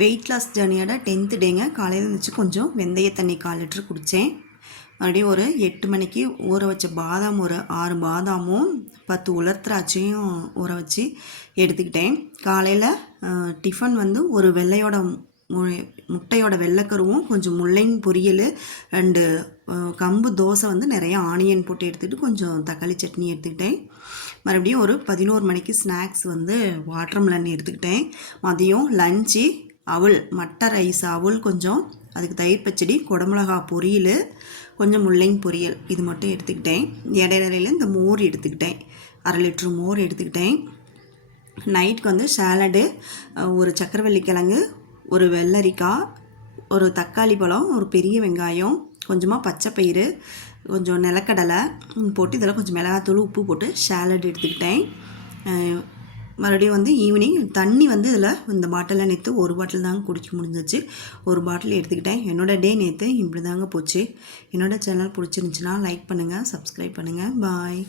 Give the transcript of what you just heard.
Weight loss ஜர்னியோட 10th டேங்க. காலையில் இருந்துச்சு கொஞ்சம் வெந்தய தண்ணி 1/4 லிட்டர் குடித்தேன். மறுபடியும் ஒரு 8 மணிக்கு ஊற வச்ச பாதாம் ஒரு 6 பாதாமும் 10 உலர் திராட்சையும் ஊற வச்சு எடுத்துக்கிட்டேன். காலையில் டிஃபன் வந்து ஒரு முட்டையோட வெள்ளைக்கருவும் கொஞ்சம் முள்ளங்கி பொரியல் 2 கம்பு தோசை வந்து நிறைய ஆனியன் போட்டு எடுத்துக்கிட்டு கொஞ்சம் தக்காளி சட்னி எடுத்துக்கிட்டேன். மறுபடியும் ஒரு 11 மணிக்கு ஸ்நாக்ஸ் வந்து வாட்டர்மெலன் எடுத்துக்கிட்டேன். மதியம் லஞ்சு அவல் மட்டை ரைஸ் அவல் கொஞ்சம், அதுக்கு தயிர் பச்சடி, குடமிளகா பொரியல், கொஞ்சம் முள்ளங்கி பொரியல் இது மட்டும் எடுத்துக்கிட்டேன். இடையில இந்த மோர் எடுத்துக்கிட்டேன், 1/2 லிட்ரு மோர் எடுத்துக்கிட்டேன். நைட்டுக்கு வந்து சாலடு, ஒரு சக்கரவள்ளி கிழங்கு, ஒரு வெள்ளரிக்காய், ஒரு தக்காளி பழம், ஒரு பெரிய வெங்காயம், கொஞ்சமாக பச்சை பயிறு, கொஞ்சம் நிலக்கடலை போட்டு இதில் கொஞ்சம் மிளகாத்தூள் உப்பு போட்டு சாலட் எடுத்துக்கிட்டேன். மறுபடியும் வந்து ஈவினிங் தண்ணி வந்து இதில் இந்த பாட்டிலில் நேற்று ஒரு பாட்டில் தாங்க குடிக்க முடிஞ்சிச்சு. ஒரு பாட்டில் எடுத்துக்கிட்டேன். என்னோடய டே நேற்று இப்படி தாங்க போச்சு. என்னோடய சேனல் பிடிச்சிருந்துச்சின்னா லைக் பண்ணுங்கள், சப்ஸ்கிரைப் பண்ணுங்கள். பாய்.